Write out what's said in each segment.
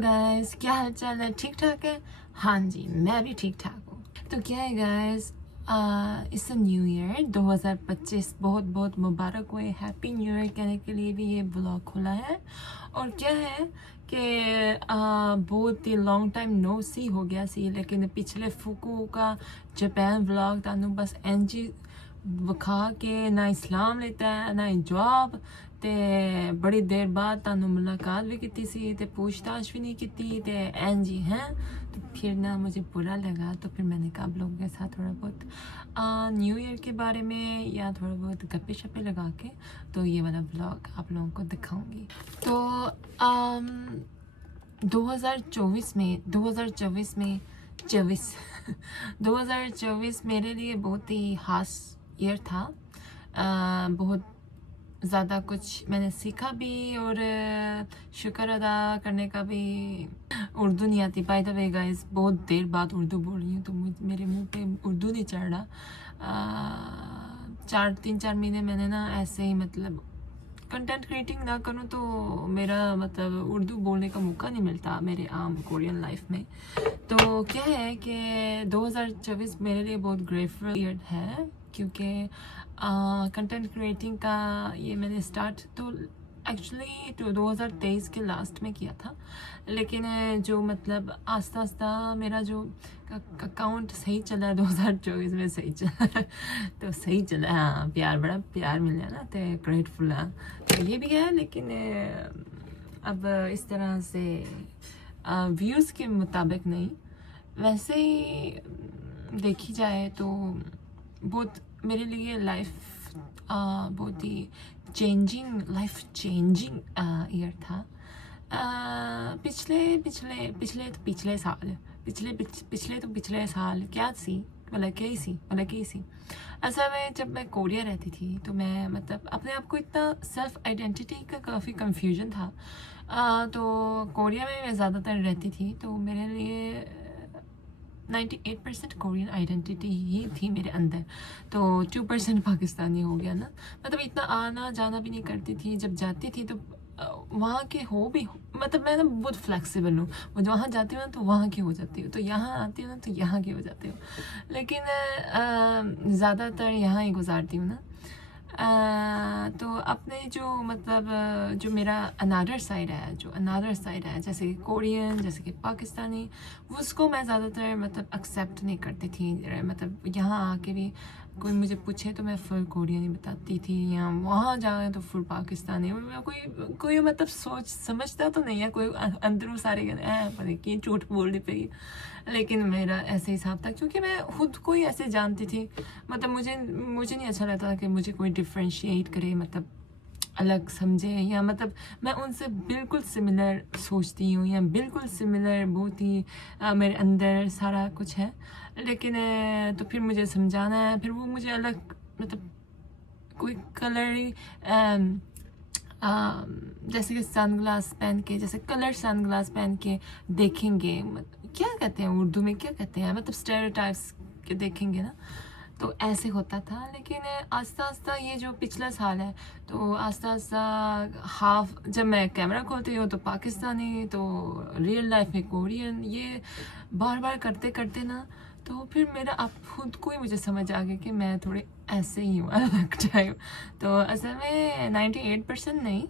Guys, क्या हाल चाल है? ठीक ठाक है? हाँ जी, मैं भी ठीक ठाक हूँ। तो क्या है guys, it's a new year 2025 बहुत बहुत मुबारक हुए। हैप्पी न्यू ईयर कहने के लिए भी ये ब्लॉग खुला है। और क्या है कि बहुत ही लॉन्ग टाइम नो सी हो गया सी, लेकिन पिछले फुकुओका जापान ब्लॉग तानू बस एनजी विखा के ना इस्लाम लेता है ना जॉब ते बड़ी देर बाद तानू मुलाकात भी की सी ते पूछताछ भी नहीं की ते एन जी हैं। तो फिर ना मुझे बुरा लगा, तो फिर मैंने कहा आप लोगों के साथ थोड़ा बहुत न्यू ईयर के बारे में या थोड़ा बहुत गप्पे शप्पे लगा के तो ये वाला ब्लॉग आप लोगों को दिखाऊंगी। तो 2024 में 2024 मेरे लिए बहुत ही खास ईयर था। बहुत ज़्यादा कुछ मैंने सीखा भी और शुक्र अदा करने का भी। उर्दू नहीं आती, बाय द वे गाइस, बहुत देर बाद उर्दू बोल रही हूँ तो मेरे मुंह पे उर्दू नहीं चढ़ रहा। 3-4 महीने मैंने ना ऐसे ही मतलब कंटेंट क्रिएटिंग ना करूँ तो मेरा मतलब उर्दू बोलने का मौका नहीं मिलता मेरे आम कोरियन लाइफ में। तो क्या है कि 2024 मेरे लिए बहुत ग्रेटफुल ईयर है, क्योंकि कंटेंट क्रिएटिंग का ये मैंने स्टार्ट तो एक्चुअली 2023 के लास्ट में किया था, लेकिन जो मतलब आस्ता आस्ता मेरा जो अकाउंट सही चला 2024 में सही चला तो सही चला। हाँ, बड़ा प्यार मिला ना, तो ग्रेटफुल है। तो ये भी है, लेकिन अब इस तरह से व्यूज़ के मुताबिक नहीं, वैसे ही देखी जाए तो बहुत मेरे लिए बहुत ही लाइफ चेंजिंग ईयर था। पिछले साल क्या सी असल में जब मैं कोरिया रहती थी तो मैं मतलब अपने आप को इतना सेल्फ आइडेंटिटी का काफ़ी कंफ्यूजन था। तो कोरिया में मैं ज़्यादातर रहती थी तो मेरे लिए 98% कोरियन आइडेंटिटी ही थी मेरे अंदर, तो 2% पाकिस्तानी हो गया ना। मतलब इतना आना जाना भी नहीं करती थी, जब जाती थी तो वहाँ के मतलब मैं ना बहुत फ्लेक्सिबल हूँ। मुझे वहाँ जाती हूँ ना तो वहाँ की हो जाती हूँ, तो यहाँ आती हूँ ना तो यहाँ की हो जाती हूँ, लेकिन ज़्यादातर यहाँ ही गुजारती हूँ ना। तो अपने जो मतलब जो मेरा अनादर साइड है जैसे कि कोरियन, जैसे कि पाकिस्तानी, उसको मैं ज़्यादातर मतलब एक्सेप्ट नहीं करती थी। मतलब यहाँ आके भी कोई मुझे पूछे तो मैं फुल कोरियन ही बताती थी, या वहाँ जाए तो फुल पाकिस्तानी। कोई मतलब सोच समझता तो नहीं है, कोई अंदरों सारे पता कि झूठ बोलनी पड़ी, लेकिन मेरा ऐसे हिसाब था क्योंकि मैं खुद को ही ऐसे जानती थी। मतलब मुझे नहीं अच्छा लगता कि मुझे कोई डिफ्रेंशिएट करे, मतलब अलग समझे, या मतलब मैं उनसे बिल्कुल सिमिलर सोचती हूँ या बिल्कुल सिमिलर बहुत ही मेरे अंदर सारा कुछ है, लेकिन तो फिर मुझे समझाना है, फिर वो मुझे अलग मतलब कोई कलर ही जैसे कि सनग्लास पहन के, जैसे कलर सनग्लास पहन के देखेंगे, मतलब क्या कहते हैं उर्दू में, क्या कहते हैं, मतलब स्टेरियोटाइप्स के देखेंगे ना, तो ऐसे होता था। लेकिन आस्ता आस्ता ये जो पिछला साल है तो आस्ता आस्ता हाफ जब मैं कैमरा खोलती हूँ तो पाकिस्तानी, तो रियल लाइफ में कोरियन, ये बार बार करते करते ना तो फिर मेरा आप खुद को ही मुझे समझ आ गया कि मैं थोड़े ऐसे ही हूँ अलग टाइम। तो असल में 98% नहीं,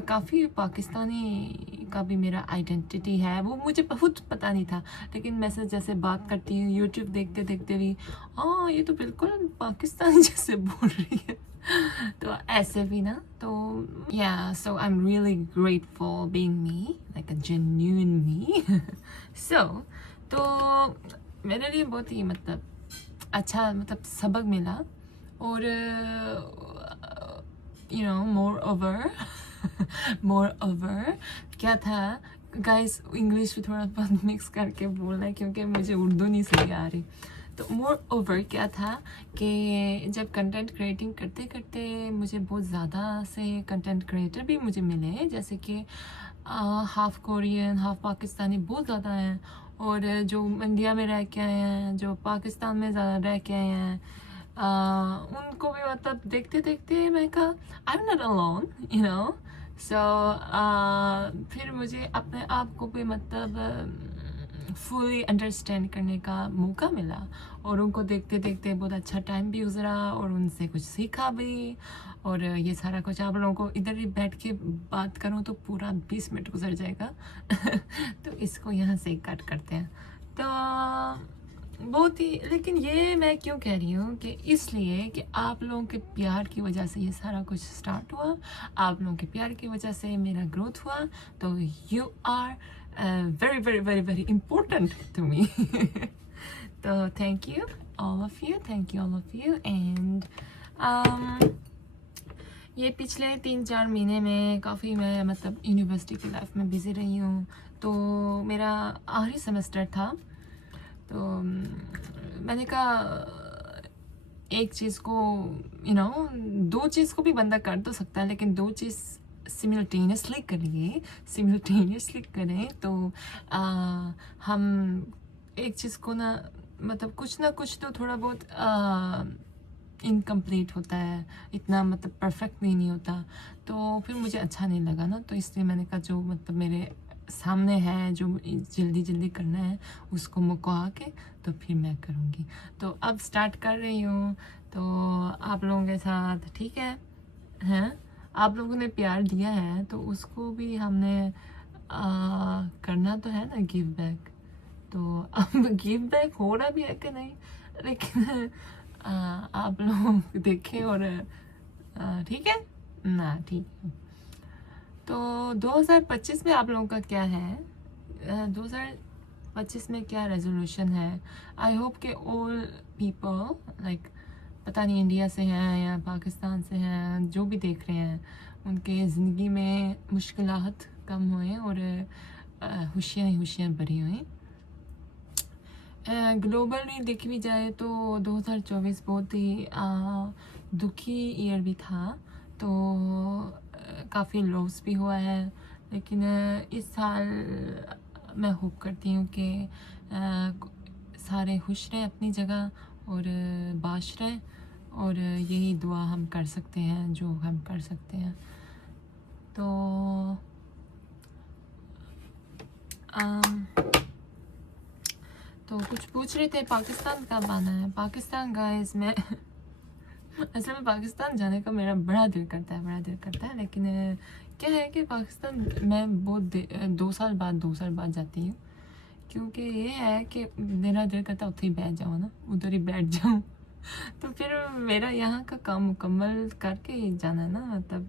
काफ़ी पाकिस्तानी का भी मेरा आइडेंटिटी है, वो मुझे बहुत पता नहीं था, लेकिन मैं से जैसे बात करती हूँ यूट्यूब देखते देखते भी, हाँ ये तो बिल्कुल पाकिस्तानी जैसे बोल रही है तो ऐसे भी ना, तो या so I am really grateful being me, like a genuine me. So तो मेरे लिए बहुत ही मतलब अच्छा मतलब सबक मिला। और मोर ओवर क्या था गाइस, इंग्लिश भी थोड़ा बहुत मिक्स करके बोलना है क्योंकि मुझे उर्दू नहीं सही आ रही। तो मोर ओवर क्या था कि जब कंटेंट क्रिएटिंग करते करते मुझे बहुत ज़्यादा से कंटेंट क्रिएटर भी मुझे मिले, जैसे कि हाफ कोरियन हाफ पाकिस्तानी बहुत ज़्यादा हैं, और जो इंडिया में रह के आए हैं, जो पाकिस्तान में ज़्यादा रह के आए हैं, उनको भी मतलब देखते देखते मैं कहा आई एम नॉट अलोन, सो फिर मुझे अपने आप को भी मतलब फुली अंडरस्टैंड करने का मौका मिला, और उनको देखते देखते बहुत अच्छा टाइम भी गुजरा और उनसे कुछ सीखा भी। और ये सारा कुछ आप लोगों को इधर ही बैठ के बात करूँ तो पूरा 20 मिनट गुजर जाएगा तो इसको यहाँ से कट करते हैं। तो बहुत ही, लेकिन ये मैं क्यों कह रही हूँ कि इसलिए कि आप लोगों के प्यार की वजह से ये सारा कुछ स्टार्ट हुआ, आप लोगों के प्यार की वजह से मेरा ग्रोथ हुआ। तो you are very very very very important to me तो thank you all of you, thank you all of you। and ये पिछले 3-4 महीने में काफ़ी मैं मतलब यूनिवर्सिटी की लाइफ में बिज़ी रही हूँ। तो मेरा आखिरी सेमेस्टर था, तो मैंने कहा एक चीज़ को दो चीज़ को भी बंदा कर तो सकता है, लेकिन दो चीज़ सिमिल्टेनियसली करें तो हम एक चीज़ को ना कुछ तो थोड़ा बहुत इनकम्प्लीट होता है, इतना मतलब परफेक्ट नहीं होता। तो फिर मुझे अच्छा नहीं लगा ना, तो इसलिए मैंने कहा जो मतलब मेरे सामने है, जो जल्दी जल्दी करना है उसको मुका के तो फिर मैं करूँगी। तो अब स्टार्ट कर रही हूँ तो आप लोगों के साथ, ठीक है हैं, आप लोगों ने प्यार दिया है तो उसको भी हमने करना तो है ना, गिव बैक। तो अब गिव बैक हो रहा भी है कि नहीं, लेकिन आप लोग देखें और ठीक है ना, ठीक है। तो 2025 में आप लोगों का क्या है, 2025 में क्या रेजोल्यूशन है? आई होप कि ऑल पीपल लाइक, पता नहीं इंडिया से हैं या पाकिस्तान से हैं, जो भी देख रहे हैं उनके ज़िंदगी में मुश्किलात कम हुए और खुशियाँ भरी हुई। ग्लोबली देखी भी जाए तो 2024 बहुत ही दुखी ईयर भी था, तो काफ़ी लॉस भी हुआ है। लेकिन इस साल मैं होप करती हूँ कि सारे खुश रहें अपनी जगह और बाश रहें, और यही दुआ हम कर सकते हैं जो हम कर सकते हैं। तो कुछ पूछ रहे थे पाकिस्तान कब आना है। पाकिस्तान गाइस मैं असल में पाकिस्तान जाने का मेरा बड़ा दिल करता है, लेकिन क्या है कि पाकिस्तान मैं बहुत 2 साल बाद जाती हूँ, क्योंकि ये है कि मेरा दिल करता है उधर ही बैठ जाऊँ ना, उधर ही बैठ जाऊँ तो फिर मेरा यहाँ का काम मुकम्मल करके ही जाना है ना, मतलब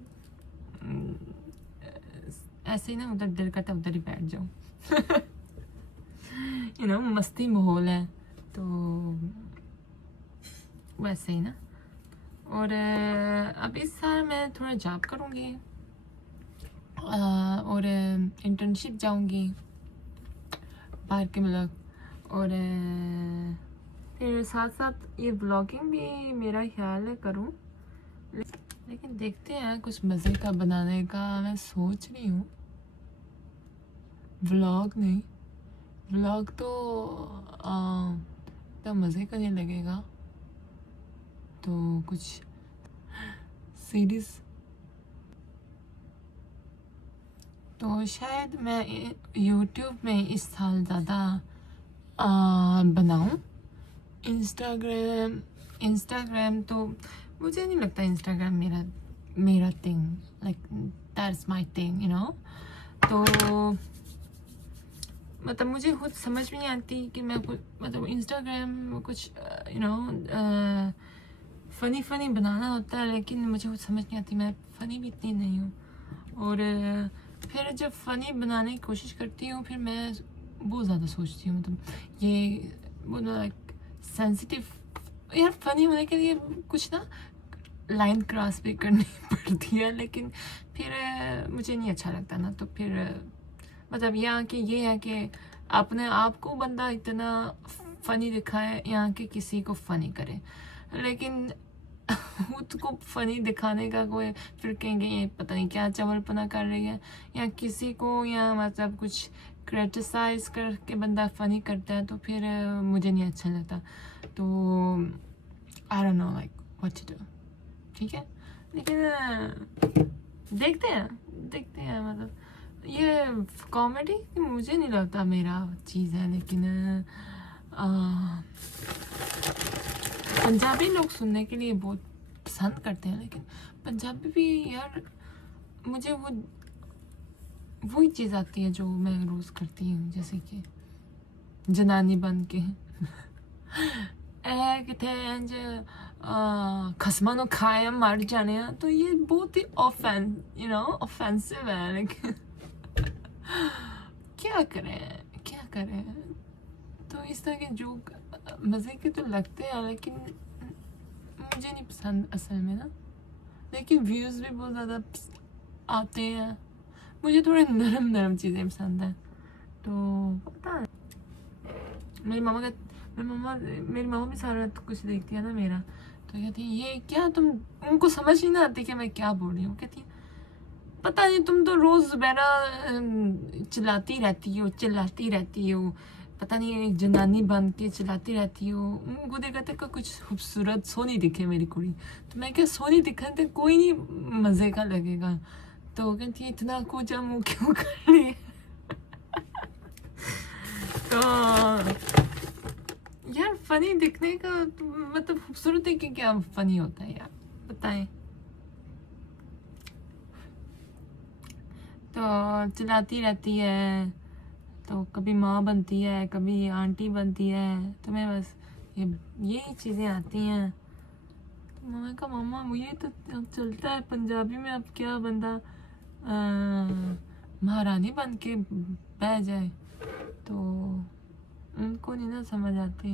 ऐसे ही ना, उधर दिल करता है उधर ही बैठ जाऊँ मस्ती माहौल है तो वैसे ही ना। और अब इस साल मैं थोड़ा जॉब करूँगी और इंटर्नशिप जाऊँगी बाहर के मुल्क, और फिर साथ साथ ये ब्लॉगिंग भी मेरा ख्याल है करूँ, लेकिन देखते हैं कुछ मज़े का बनाने का मैं सोच रही हूँ। व्लॉग तो मज़े का नहीं लगेगा, तो कुछ सीरीज़ तो शायद मैं यूट्यूब में इस साल ज़्यादा बनाऊँ। इंस्टाग्राम तो मुझे नहीं लगता इंस्टाग्राम मेरा thing, like that's my thing तो मतलब मुझे खुद समझ में नहीं आती कि मैं कुछ मतलब इंस्टाग्राम कुछ फ़नी बनाना होता है, लेकिन मुझे कुछ समझ नहीं आती, मैं फ़नी भी इतनी नहीं हूँ। और फिर जब फ़नी बनाने की कोशिश करती हूँ फिर मैं बहुत ज़्यादा सोचती हूँ, मतलब ये वो लाइक सेंसिटिव यार, फ़नी होने के लिए कुछ ना लाइन क्रॉस भी करनी पड़ती है, लेकिन फिर मुझे नहीं अच्छा लगता ना, तो फिर मतलब यहाँ कि ये है कि अपने आप को बंदा इतना फ़नी दिखाए, यहाँ के किसी को फ़नी करे, लेकिन खुद को फ़नी दिखाने का कोई फिर कहेंगे ये पता नहीं क्या चवलपना कर रही है, या किसी को या मतलब कुछ क्रिटिसाइज़ करके बंदा फ़नी करता है, तो फिर मुझे नहीं अच्छा लगता। तो I don't know like what to do, ठीक है, लेकिन देखते देखते हैं, मतलब ये कॉमेडी मुझे नहीं लगता मेरा चीज़ है, लेकिन पंजाबी लोग सुनने के लिए बहुत पसंद करते हैं, लेकिन पंजाबी भी यार मुझे वही चीज़ आती है जो मैं रोज़ करती हूँ, जैसे कि जनानी बन के कितने इंज खसमा नो खाया मर जाने हैं, तो ये बहुत ही ऑफेंसिव है, लेकिन क्या करें। तो इस तरह के जोक मज़े के तो लगते हैं, लेकिन मुझे नहीं पसंद असल में ना, लेकिन व्यूज़ भी बहुत ज़्यादा आते हैं। मुझे थोड़े नरम चीज़ें पसंद हैं, तो पता है मेरी मामा भी सारा कुछ देखती है ना मेरा, तो कहती है ये क्या तुम, उनको समझ ही ना आती कि मैं क्या बोल रही हूँ। कहती है पता नहीं तुम तो रोज़ बेरा चिल्लाती रहती हो, पता नहीं एक जनानी बन के चिल्लाती रहती हो, उनको देखा था कुछ खूबसूरत सोनी दिखे मेरी कुड़ी, तो मैं क्या सोनी दिखा तो कोई नहीं मज़े का लगेगा, तो कहती है इतना कोचा मुँह क्यों कर रही है। तो यार फनी दिखने का मतलब खूबसूरती के क्या फनी होता है यार, बताएं। तो चिल्लाती रहती है, तो कभी माँ बनती है, कभी आंटी बनती है, तो मैं बस यही चीज़ें आती हैं। तो मम्मा का मामा ये तो चलता है पंजाबी में, अब क्या बंदा महारानी बन के बह जाए, तो उनको नहीं ना समझ आती,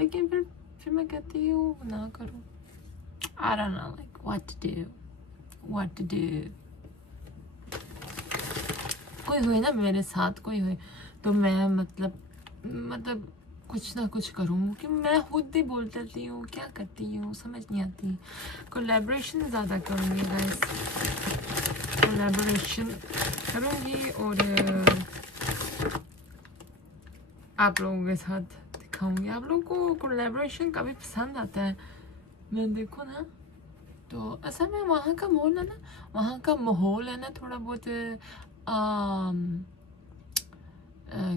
लेकिन फिर मैं कहती हूँ ना करो। I don't know like what to do। कोई हुए ना मेरे साथ, कोई हुए तो मैं मतलब कुछ ना कुछ करूँ, कि मैं खुद ही बोल देती हूँ, क्या करती हूँ समझ नहीं आती। कोलैबोरेशन ज़्यादा करूँगी गाइस, कोलैबोरेशन करूँगी और आप लोगों के साथ दिखाऊंगी। आप लोगों को कोलैबोरेशन काफ़ी पसंद आता है, मैं देखो ना, तो असल में वहाँ का माहौल है ना थोड़ा बहुत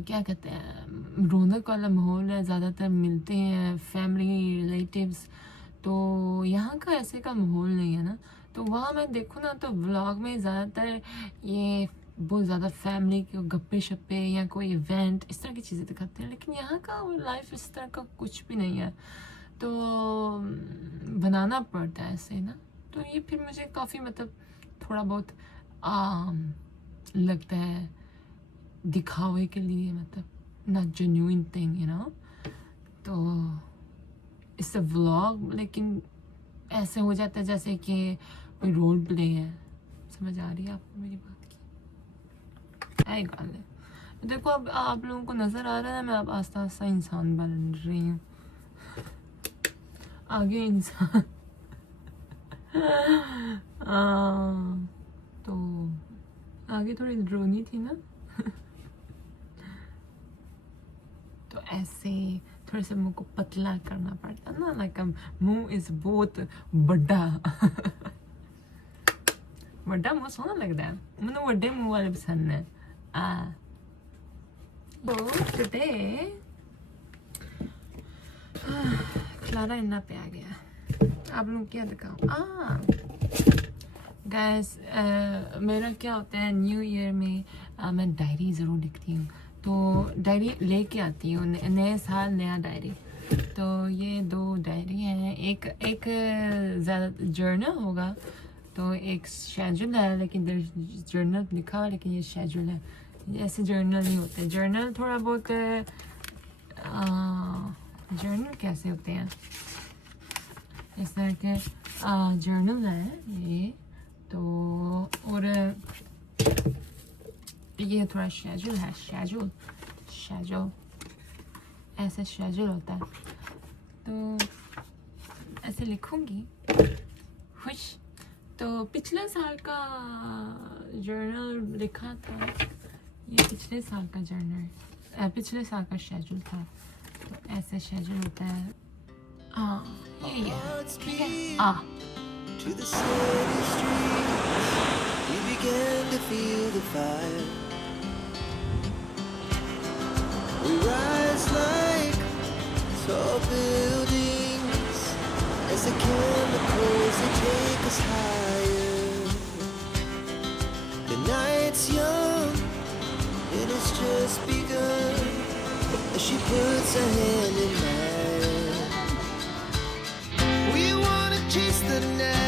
क्या कहते हैं, रौनक वाला माहौल है, ज़्यादातर मिलते हैं फैमिली रिलेटिव्स, तो यहाँ का ऐसे का माहौल नहीं है ना। तो वहाँ मैं देखूँ ना तो व्लॉग में ज़्यादातर ये बहुत ज़्यादा फैमिली के गप्पे शप्पे या कोई इवेंट इस तरह की चीज़ें दिखाते हैं, लेकिन यहाँ का लाइफ इस तरह का कुछ भी नहीं है, तो बनाना पड़ता है ऐसे ना। तो ये फिर मुझे काफ़ी मतलब थोड़ा बहुत लगता है दिखावे के लिए, मतलब ना जेन्युइन थिंग तो इट्स अ व्लॉग, लेकिन ऐसे हो जाता है जैसे कि कोई रोल प्ले है। समझ आ रही है आपको मेरी बात की? है गाल है। देखो अब आप लोगों को नज़र आ रहा है मैं अब आस्ता आस्ता इंसान बन रही हूँ, आगे इंसान तो आगे थोड़ी ड्रोनी थी ना तो ऐसे थोड़े से मुंह को पतला करना पड़ता ना, लाइक मुंह इज बहुत बड़ा बड़ा मुंह सोहना लगता है, मैंने बड़े मुंह वाले पसंद है। टुडे क्लारा इन्ना पे आ गया, आप लोग क्या दिखाओ। गैस मेरा क्या होता है न्यू ईयर में मैं डायरी ज़रूर लिखती हूँ, तो डायरी लेके आती हूँ, नए साल नया डायरी। तो ये 2 डायरी हैं, एक ज़्यादा जर्नल होगा, तो एक शेड्यूल है, लेकिन जर्नल लिखा है लेकिन ये शेड्यूल है। ऐसे जर्नल नहीं होते, जर्नल थोड़ा बहुत जर्नल कैसे होते हैं इस तरह के जर्नल है ये, तो और ये थोड़ा शेड्यूल है, शेड्यूल ऐसा शेड्यूल होता है, तो ऐसे लिखूंगी खुश। तो पिछले साल का जर्नल लिखा था, ये पिछले साल का जर्नल, पिछले साल का शेड्यूल था, तो ऐसे शेड्यूल होता है। ये ठीक है। Tall buildings as the chemicals they take us higher. The night's young and it's just begun as she puts her hand in mine. We wanna chase the night.